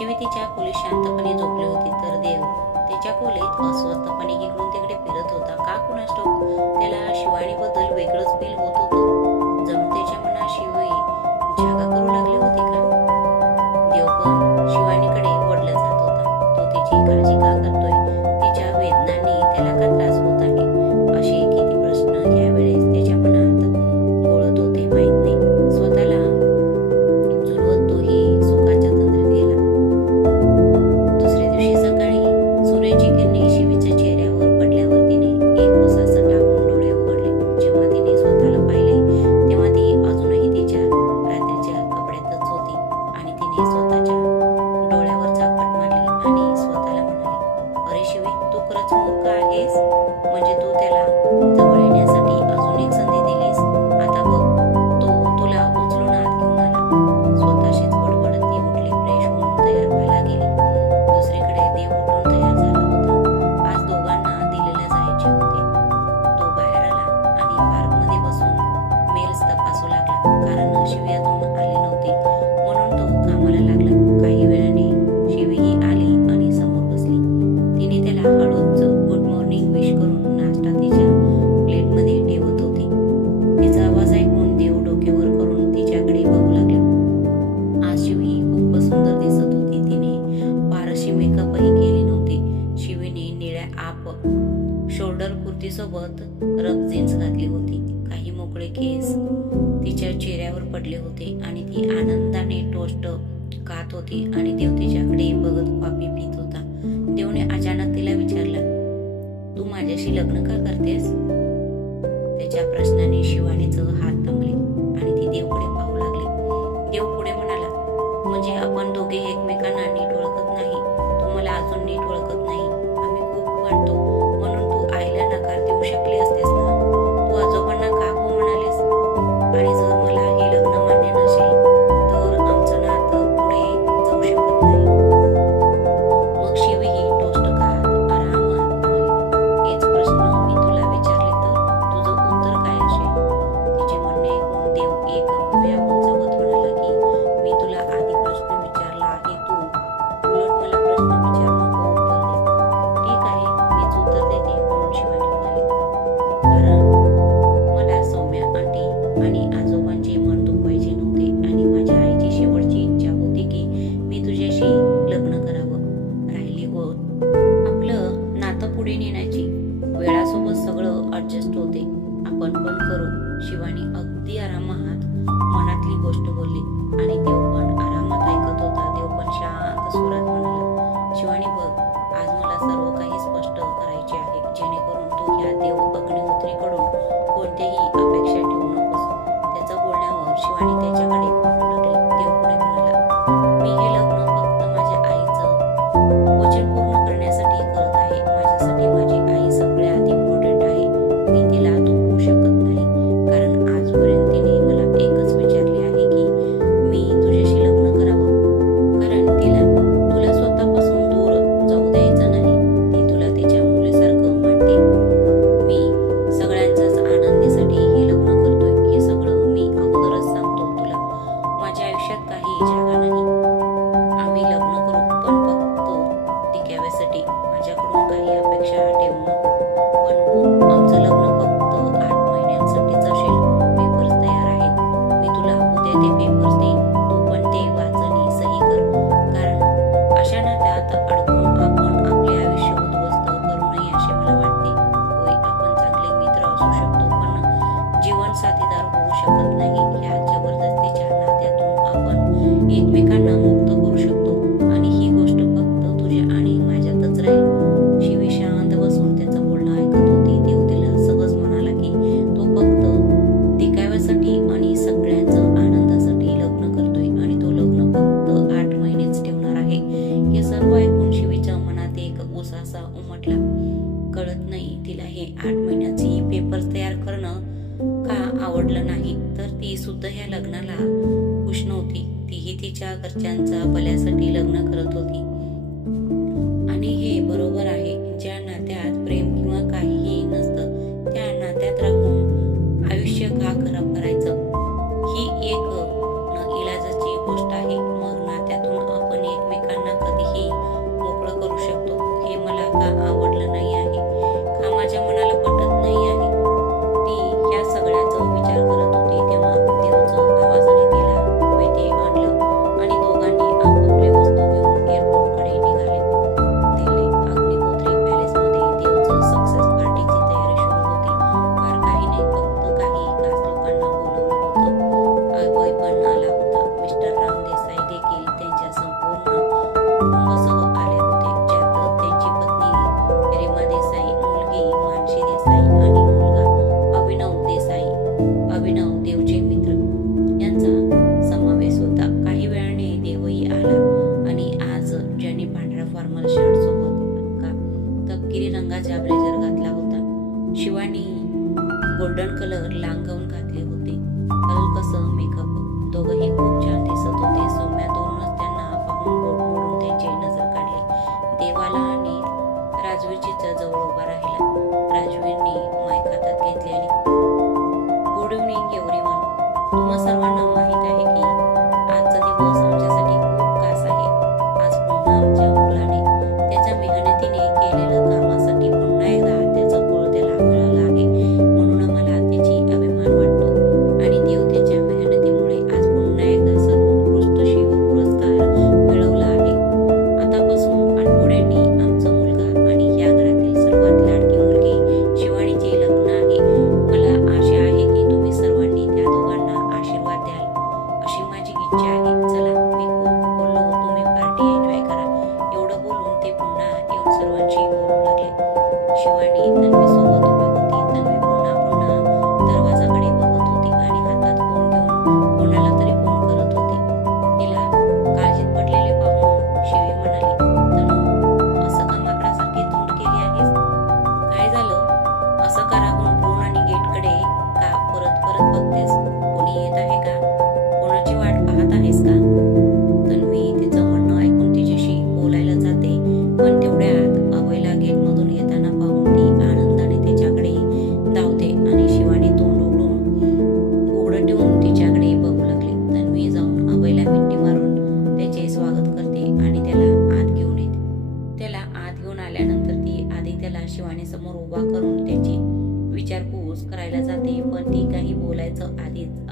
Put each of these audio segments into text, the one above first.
शिवी तिच्या खोलीत शांतपणे झोपली होती तर देव त्याच्या खोलीत अस्वस्थपणे इकडून तिकडे फिरत होता. का कुणास ठाऊक त्याला शिवानीबद्दल वेगळंच फील होत होतं. जणू त्याच्या मनात शिवी जागा करू लागली होती का? देव पण शिवानीकडे वळला जात होता. तो तिची काळजी का करतोय? तिच्या वेदनांनी त्याला का त्रास होत आहे? असे किती प्रश्न यावेळेस त्याच्या मनात घोळत होते माहित नाही. स्वतःला जुळवत तोही सुखाच्या तंद्रीत गेला. दुसऱ्या दिवशी सकाळी सूर्याची किरणे शिवीच्या चेहऱ्यावर पडल्यावर तिने एक उसासा टाकून डोळे उघडले. जेव्हा तिने स्वतःला पाहिले तेव्हा ती अजूनही तिच्या रात्रीच्या कपड्यातच होती आणि तिने स्वतःच्या डोळ्यावर झापट मारली आणि स्वतःला म्हणाली, अरे शिवी, तू खरंच मूर्ख आहेस. म्हणजे तू त्याला जवळ येण्यासाठी अजून एक संधी दिलीस. आता बघ, तो तुला उचलून आत घेऊन आला. स्वतःशीच बडबडत ती उठली, फ्रेश होऊन तयार व्हायला गेली. दुसरीकडे देव उठून तयार झाला होता. आज दोघांना दिल्लीला जायचे होते. तो बाहेर आला आणि पार्कमध्ये बसून मेल्स तपासू लागला. कारण शिवी अजून आली नव्हती म्हणून तो कामाला लागला. काही वेळाने शिवीही आली आणि समोर बसली. तिने त्याला हळूच गुड मॉर्निंग विश करून नाश्ता तिच्या प्लेटमध्ये ठेवत होती. तिचा आवाज ऐकून देव डोके वर करून तिच्याकडे बघू लागला. आज शिवी खूप सुंदर दिसत होती. तिने फारशी मेकअपही केली नव्हती. शिवीने निळ्या आप शोल्डर कुर्तीसोबत रफ जीन्स घातली होती. काही मोकळे केस तिच्या चेहऱ्यावर पडले होते आणि ती आनंदाने टोस्ट खात होती आणि देव तिच्याकडे बघत कॉफी पित होता. देवने अचानक तिला विचारला, तू माझ्याशी लग्न का करतेस? त्याच्या प्रश्नाने शिवानीचं हात थांबले आणि ती देवकडे पाहू लागली. देव पुढे म्हणाला, म्हणजे आपण दोघे एकमेकांना नीट ओळखत नाही. तू मला अजून नीट ओळखत नाही. आम्ही खूप भांडतो म्हणून तू आईला नकार देऊ शकली असतेस ना? तू आजोबांना का हो म्हणालीस? आणि जर मला हे लग्न मान्य नसेल तर आमचं नातं पुढे जाऊ शकत नाही. मग शिवी ही टोस्ट खात आरामात म्हणाली, हेच प्रश्न मी तुला विचारले तर तुझं उत्तर काय असेल? तिचे म्हणणे ऐकून देव एक भव्या उंचावत म्हणाला की मी तुला आधी प्रश्न विचारला आहे, तू उलट मला प्रश्न विचारू नको, उत्तर दे. ठीक आहे, मीच उत्तर देते म्हणून शिवानी म्हणाली, कारण मला सौम्या आंटी आणि आजोबांचे मन दुखवायचे नव्हते आणि माझ्या आईची शेवटची इच्छा होती की मी तुझ्याशी लग्न करावं. राहिली गोष्ट आपलं नातं पुढे नेण्याची, वेळासोबत सगळं ऍडजस्ट होते. आपण पण करू. शिवानी अगदी आरामात मनातली गोष्ट बोलली आणि देव पण आरामात ऐकत होता. देव पण शांत स्वरात म्हणाला, शिवानी बघ, आज मला सर्व काही स्पष्ट करायचे आहे जेणेकरून तू ह्या देव अग्निहोत्रीकडून कोणत्याही अपेक्षा ठेवू नकोस. त्याच्या बोलण्यावर शिवानी त्याच्याकडे पाहू लागली. देव पुढे म्हणाला, मी हे लग्न फक्त माझ्या आईचं वचन पूर्ण करण्यासाठी करत आहे. माझ्यासाठी माझी आई सगळ्यात इम्पॉर्टंट आहे. मी तिला दुखवू शकत नाही कारण आजपर्यंत तिने मला एकच विचारले आहे की मी तुझ्याशी लग्न करावं. कारण तिला तुला स्वतःपासून दूर जाऊ द्यायचं नाही. ती तुला तिच्या मुलीसारखं मानते. मी सगळ्यांच्याच आनंदीसाठी हे लग्न करतोय. हे सगळं मी अगोदरच सांगतो तुला. माझ्या आयुष्यात काही जागा नाही. आम्ही लग्न करू पण फक्त टिकाव्यासाठी. माझ्याकडून काही अपेक्षा ठेवू नको. पण हो, आमचं लग्न फक्त 8 महिन्यांसाठीच असेल. पेपर्स तयार आहेत. मी तुला उद्या ते पेपर्स देईन. तू पण ते वाच आणि सही कर. कारण अशा नात्यात अडकून आपण आपले आयुष्य उद्ध्वस्त करू नये असे मला वाटते. होय, आपण चांगले मित्र असू शकतो पण जीवन साथीदार होऊ शकत नाही. ह्या जबरदस्तीच्या नात्यातून आपण एकमेकांना मुक्त करू शकतो आणि ही गोष्ट फक्त तुझ्या आणि माझ्यातच राहील. शिवी शांत बसून त्याचं बोलणं ऐकत होती. देव तिला सहज म्हणाला की तो फक्त दिखाव्यासाठी आणि सगळ्यांचं आनंदासाठी लग्न करतोय आणि तो लग्न फक्त 8 महिनेच ठेवणार आहे. हे सर्व ऐकून शिवीच्या मनात एक उसासा उमटला. कळत नाही तिला हे 8 महिन्याची पेपर्स तयार करणं का आवडलं नाही, तर ती सुद्धा ह्या लग्नाला खुश नव्हती. तीही तिच्या घरच्यांच्या भल्यासाठी लग्न करत होती आणि हे बरोबर आहे. ज्या नात्यात प्रेम किंवा काहीही नसतं त्या नात्यात राहून आयुष्य का खराब करायचं? ही एक न इलाजाची गोष्ट आहे. मग नात्यातून आपण एकमेकांना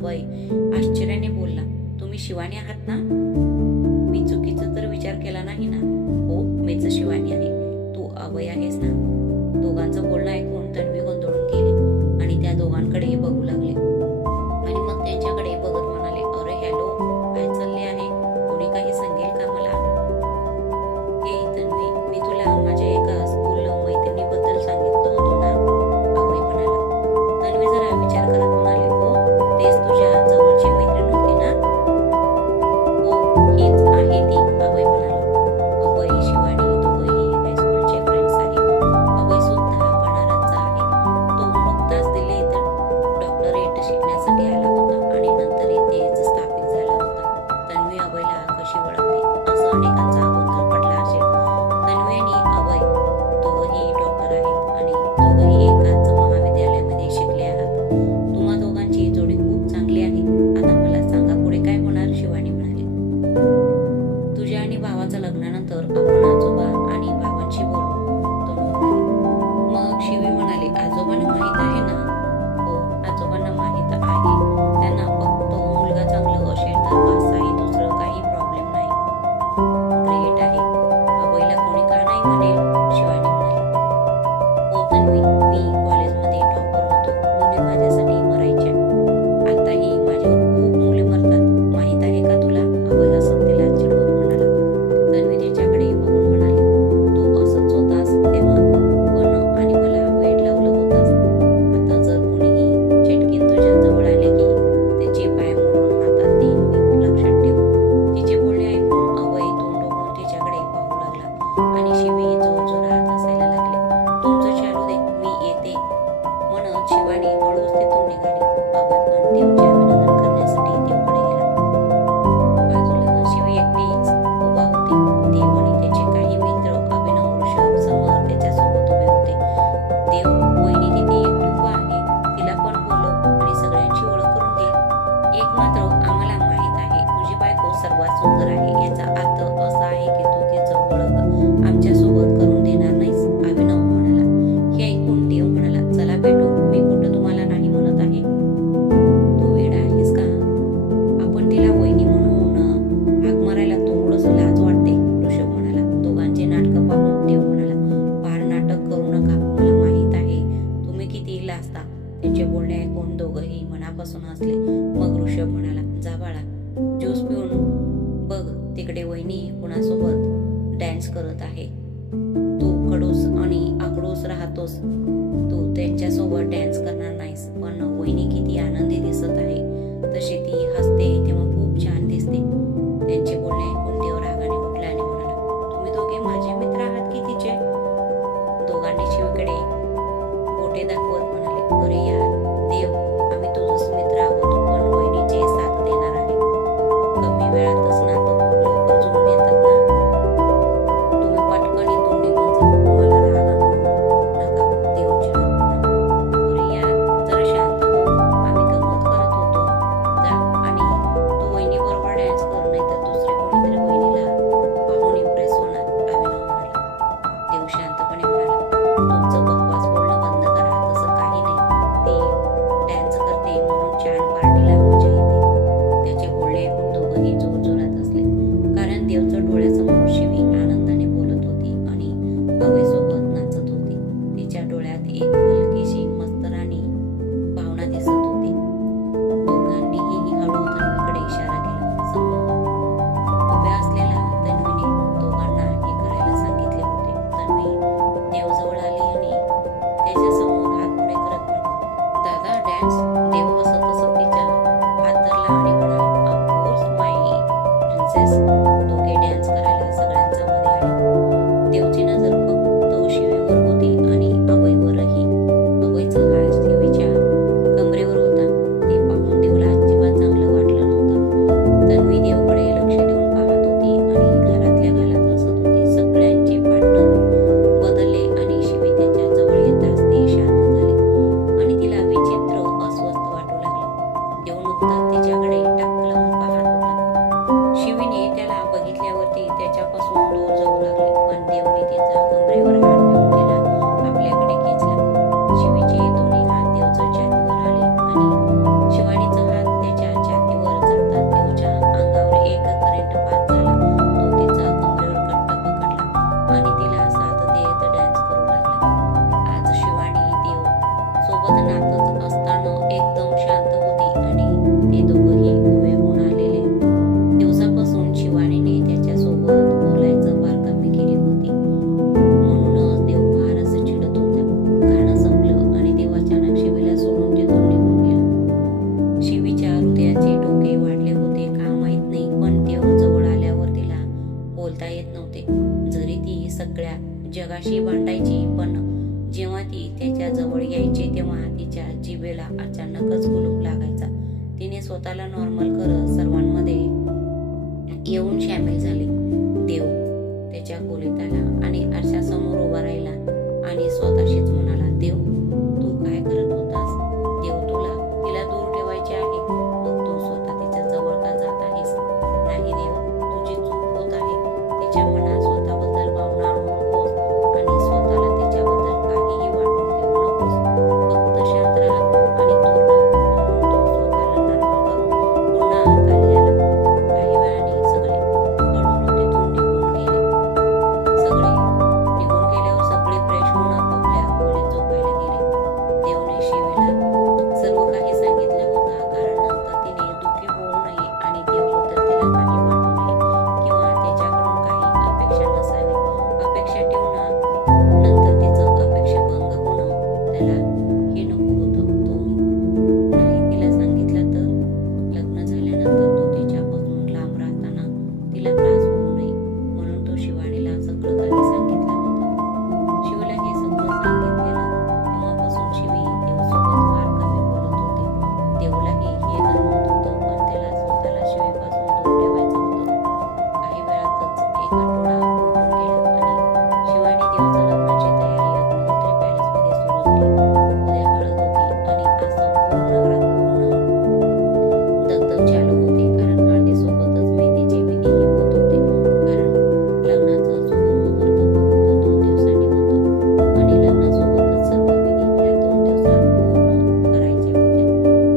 अभय आश्चर्याने बोलला, तुम्ही शिवानी आहात ना? मी चुकीचा तर विचार केला नाही ना? हो, मीच शिवानी आहे. तू अभय आहेस ना? दोघांचं बोलणं ऐकून तन्वी गोंधळून गेली आणि त्या दोघांकडे बघू लागले आणि मग त्यांच्याकडे बघत म्हणाले, अरे हॅलो, काय चालले आहे? कोणी काही सांगेल का मला? हे तन्वी, मी तुला माझ्या एका स्कूल मैत्रिणीबद्दल सांगितलं होतं ना? अभय म्हणाला. तन्वी जरा विचार करत म्हणाले, हो, तेच तुझ्या जवळची मैत्रीण होती ना? हो, हीच आहे ती, अभय म्हणाला. अभय, शिवानी दोघंही हायस्कूलचे फ्रेंड्स आहेत. अभय सुद्धा बनारसचा आहे. तो नुकताच दिल्लीत डॉक्टरेट शिकण्यासाठी आला होता आणि नंतर इथेच स्थापित झाला होता. तन्वी अभयला कशी ओळखते असं अनेकांचा गोंधळ पडला असेल. तन्वी आणि अभय दोघंही डॉक्टर आहेत आणि दोघंही एकाच महाविद्यालयामध्ये शिकले आहात. तुम्हा दोघांची जोडी खूप चांगली आहे. आता मला सांगा, पुढे काय होणार? शिवानी म्हणाली. तुझ्या आणि भावाच्या लग्नानंतर आपण आजोबा आणि बाबांशी बोलू, तनू म्हणाली. मग शिवी म्हणाले, आजोबांना माहित आहे ना? हो, आजोबांना माहित आहे. त्यांना फक्त मुलगा चांगला असेल तर बासाही, दुसरं काही प्रॉब्लेम नाही. ग्रेट आहे. अभयला कोणी का नाही म्हणेल? शिवानी म्हणाली. हो तन्वी, मी कॉलेजमध्ये टॉपर होतो. मुली माझ्यासाठी मरायच्या. आताही माझ्यावर खूप मुली मरतात. माहित आहे का तुला? अभय हसत तिला चिडवत म्हणाला. तन्वी त्याच्याकडे बघून म्हणाली, तू असंच होतास तेव्हा पण, आणि मला वेड लावलं होतास. आता जर कोणीही चटकीन तुझ्या जवळ आले की त्याचे पाय मोडून हातात देईन मी, लक्षात ठेव. तिचे बोलणे ऐकून अभय तोंड उघडून तिच्याकडे पाहू लागला आणि शिवी जोरजोरात हसायला लागले. तुमचं चालू दे, मी येते म्हणत शिवानी हळूच तिथून निघाली. अभय पण देवचे अभिनंदन करण्यासाठी देवकडे गेला. बाजूला शिवी एकटीच उभा होती. देव आणि त्याचे काही मित्र, अभिनव, ऋषभ, समर त्याच्यासोबत उभे होते. देव, वहिनी तिथे एकटी उभा आहे, तिला पण बोलव आणि सगळ्यांची ओळख करून दे. एक मात्र आम्हाला माहित आहे, तुझी बायको सर्वात सुंदर आहे. याचा अर्थ असा आहे की तू तिचं ओळख आमच्यासोबत करून देणार नाहीस, अभिनव म्हणाला. हे ऐकून देव म्हणाला, चला भेटू, मी कुठं तुम्हाला नाही म्हणत आहे. तू वेडा आहेस का? आपण तिला वहिनी म्हणून हाक मारायला थोडंस लाज वाटते, ऋषभ म्हणाला. दोघांचे नाटकं पाहून देव म्हणाला, फार नाटक करू नका. मला माहित आहे तुम्ही किती लाजता. त्यांचे बोलणे ऐकून दोघंही मनापासून हसले. मग ऋषभ म्हणाला, जा बाळा, ज्यूस पिऊन बघ, तिकडे वहिनी कुणासोबत डान्स करत आहे. तू खडूस आणि आकडूस राहतोस. तू त्यांच्यासोबत डान्स करणार नाहीस, पण वहिनी किती आनंदी दिसत आहे. तशी ती हसते तेव्हा खूप छान दिसते. त्यांचे बोलणे ऐकून देव रागाने उठला आणि म्हणाला, तुम्ही दोघे माझे मित्र आहात की तिचे? दोघांनी शिवीकडे बोटे दाखवत म्हणाले, अरे यार देव, आम्ही तुझंच मित्र आहोत, पण वहिनीचे साथ देणार आहे. कमी वेळातच नातं लवकर जुळून येतात ना. तुम्ही पटकन इथून निघून जा, तुम्हाला राग आणू नका, देव चिडत म्हणाला. अरे यार, जरा शांत हो, आम्ही गंमत करत होतो. जा आणि तू वहिनी बरोबर डान्स कर, नाही तर दुसरे कोणीतरी वहिनीला पाहून इम्प्रेस होणार, अभिनव म्हणाला. देव शांतपणे म्हणाला, तुमचं बकवास बोलणं बंद करा. तसं काही नाही, ती डान्स करते म्हणून छान पार्टीला मजा येते. त्याचे बोलणे ऐकून दोघंही जोरजोरात हसले, कारण देवच्या डोळ्यासमोर शिवी आनंदाने बोलत होती आणि अभयसोबत नाचत होती. तिच्या डोळ्यात एक हलकीशी मस्तराणी भावना दिसत होती. दोघांनीही हळू तन्वीकडे इशारा केला. समोर उभ्या असलेल्या तन्वीने दोघांना हे करायला सांगितले होते. तन्वी देवजवळ आली आणि त्याच्यासमोर हात पुढे करत म्हणाली, दादा डान्स. देव हसत हसत तिचा हात धरला आणि म्हणाला, ऑफकोर्स माय प्रिन्सेस. दोघे डान्स करायला सगळ्यांच्या मध्ये आले. देवची नजर फक्त शिवीवर होती आणि अभयवरही. अभयचा हात शिवीच्या कमरेवर होता. ते पाहून देवला अजिबात चांगलं वाटलं नव्हतं. तन्वी देवकडे लक्ष देऊन पाहत होती आणि घरातल्या घरात हसत होती. सगळ्यांचे पार्टनर बदलले आणि शिवी त्याच्या जवळ येताच ते शांत झाले आणि तिला विचित्र अस्वस्थ वाटू लागलं. देव नुकताच तिच्याकडे टाक लावून पाहत होता. शिवीने त्याला बघितल्यावरती त्याच्यापासून दूर जाऊ लागले, पण देवने तिचा कमरेवर हात ठेवून तिला आपल्याकडे खेचला. शिवीचे दोन्ही हात देवच्या छातीवर आले आणि शिवानीचा हात त्याच्या सगळ्या जगाशी भांडायची, पण जेव्हा ती त्याच्या जवळ यायची तेव्हा तिच्या जिभेला अचानकच कुलूप लागायचा. तिने स्वतःला नॉर्मल करत सर्वांमध्ये येऊन सामील झाली. देव त्याच्या खोलीत आला आणि आरशासमोर उभा राहिला आणि स्वतःशीच म्हणाला, देव तू काय करत होतास? देव तिला दूर ठेवायचे आहे, मग तू स्वतः तिच्या जवळ का जात आहेस? नाही देव, तुझी चूक होत आहे. तिच्या मनात स्वतःबद्दल भावना आणू नकोस आणि स्वतःला तिच्याबद्दल काहीही वाटून घेऊ नकोस. फक्त शांत राहा आणि दूर राहा. म्हणून तो स्वतःला नॉर्मल करून पुन्हा खाली आला. काही वेळाने सगळे हळूहळू तिथून निघून गेले. सगळे निघून गेल्यावर सगळे फ्रेश होऊन आपापल्या खोलीत झोपायला गेले. देवने शिवेला सर्व काही सांगितले होता, कारण नंतर तिने दुःखी होऊ नये आणि देवबद्दल तिला काही वाटू नये किंवा त्याच्याकडून काही अपेक्षा नसावी. अपेक्षा ठेवणं नंतर तिचं अपेक्षा भंग होणं, त्याला हे नको होतं. तो नाही तिला सांगितलं तर लग्न झाल्यानंतर तो तिच्यापासून लांब राहताना तिला त्रास होऊ नये म्हणून तो शिवानीला सगळं काही सांगितलं होतं. शिवला हे सगळं सांगितलेलं तेव्हापासून शिवी देवसोबत फार कमी बोलत होते. देवलाही हे जाणवत होतं, पण त्याला स्वतःला शिवीपासून दूर ठेवायचं होतं. काही वेळातच एक आठवडा उलटून गेला आणि शिवानी देवच्या लग्नाची तयारी अग्निहोत्री पॅलेसमध्ये सुरू झाली. उद्या हळद होती आणि आज संपूर्ण घरात पूर्ण दगदग चालू होती, कारण हळदीसोबतच मेहंदीचे विधीही होत होते. कारण लग्नाचं शुभ मुहूर्त फक्त 2 दिवसांनी होतं आणि लग्नासोबतच सर्व विधी या 2 दिवसात पूर्ण करायच्या होत्या.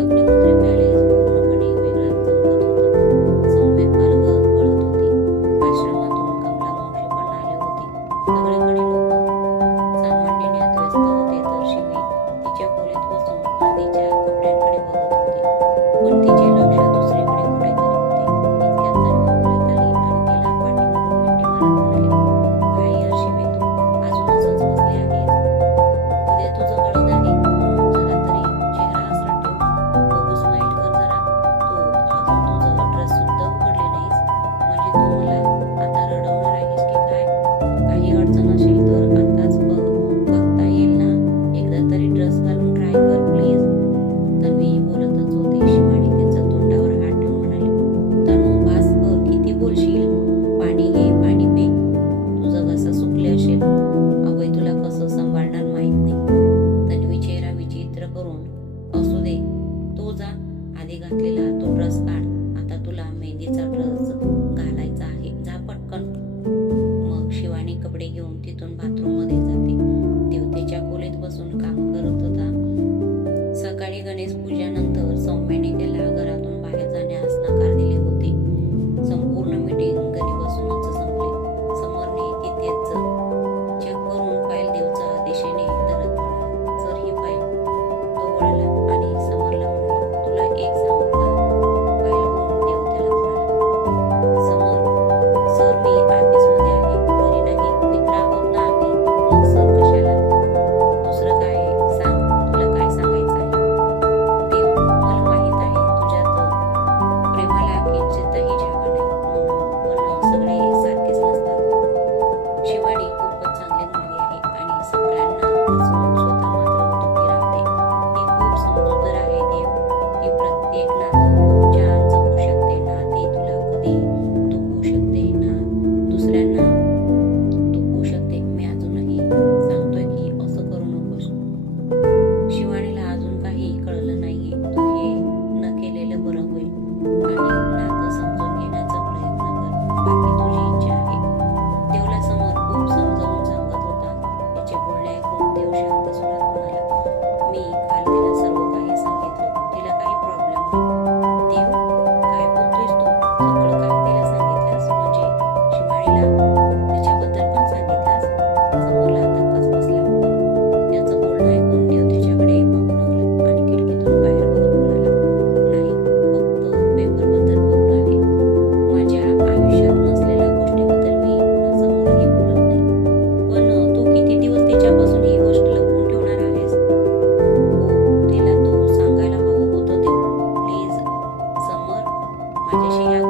अग्निहोत्री पॅलेस पूर्णपणे वेगळाच चमकत होतं. सौम्य मार्ग वळत होती. आश्रमातून कमला मावशी पण आली होती. सगळीकडे लोक सामान्यण्यात व्यस्त होते, तर शिवी तिच्या खोलीत बसून हळदीच्या कपड्यांकडे बघत होती. पण तिचे लक्ष दुसरीकडे कुठेतरी होते. इतक्यात तन्वी खोलीत आली आणि तिला पाठीमागून मिठी मारत म्हणाली, काय यार शिवी, तू अजून असंच बसली आहेस? उद्या तुझं हळद आहे, म्हणून जरा तरी चेहरा हसरा ठेव. बघू, स्माईल कर जरा. तू अजून तुझं ड्रेस सुद्धा उघडले नाहीस, म्हणजे तू मला आता रडवणार आहेस की काय? काही अडचण असेल तर आताच बघता येईल ना. एकदा तरी ड्रेस घालून ट्राय कर प्लीज. तन्वी बोलतच होती. शिवानी तिच्या तोंडावर हात ठेवून म्हणाली, तनू बास कर, किती बोलशील? पाणी घे, पाणी पे. तुझं घसा सुकले असेल. अभय तुला कसं सांभाळणार माहित नाही. तन्वी चेहरा विचित्र करून, असू दे, तू जा. आधी घातलेला तो ड्रेस काढ. आता तुला मेहंदीचा ड्रेस घालायचा आहे, जा पटकन. मग शिवानी कपडे घेऊन तिथून बाथरूम मध्ये जाते. देव त्याच्या खोलीत बसून काम करत होता. सकाळी गणेश पूजानंतर सौम्याने त्याला घरातून बाहेर जाण्यास नकार दिले होते. संपूर्ण मीटिंग घरी बसूनच संपली. समरने तिथेच चेक करून फाईल देवच्या दिशेने धरत म्हणाला, सर ही फाईल. तो वळला आणि समरला म्हणाला, तुला एक सांगू का? फाईल घेऊन देव त्याला म्हणाला, समर सर मी ऑफिसमध्ये आहे, घरी नाही. मित्र आहोत ना आम्ही, मग सर कशाला? दुसरं काय सांग, तुला काय सांगायचं आहे? देव, मला माहित आहे तुझ्यात प्रेमाला किंचितही जागा नाही, पण सगळे सारखेच नसतात. शिवानी खूपच चांगली मुलगी आहे आणि सगळ्यांना हसवून स्वतः मात्र दुःखी राहते. ती खूप समजूतदार आहे देव. ती प्रत्येक नातं खूप छान जगू शकते ना. ती तुला कधी दुखवू शकते ना दुसऱ्यांना दुखवू शकते. मी अजूनही सांगतोय की असं करू नकोस. शिवानीला अजून काही कळलं नाहीये. तू हे न केलेलं बरं होईल आणि नातं समजून घेण्याचा प्रयत्न कर. बाकी तुझी इच्छा आहे. देवला समोर खूप समजावून सांगत होता. त्याचे बोलणे ऐकून देव शांत सुरात म्हणाला, मी काल तिला सर्व काही सांगितलं. तिला काही प्रॉब्लेम नाही. देव, काय बोलतोयस तू? सगळं काही तिला सांगितलंस? म्हणजे शिवानीला तिच्याबद्दल पण सांगितलंस? समोरला धक्काच बसला होता. त्याचं बोलणं ऐकून देव तिच्याकडे पाहू लागला आणि खिडकीतून बाहेर बघत म्हणाला, नाही, फक्त पेपरबद्दल बोलून आले. माझ्या आयुष्यात नसलेल्या गोष्टीबद्दल मी कुणासमोरही बोलत नाही. पण तू किती दिवस तिच्यापासून ही गोष्ट लपवून ठेवणार आहेस? हो, तिला तू सांगायला हवं होतं देव. प्लीज समर, माझ्याशी या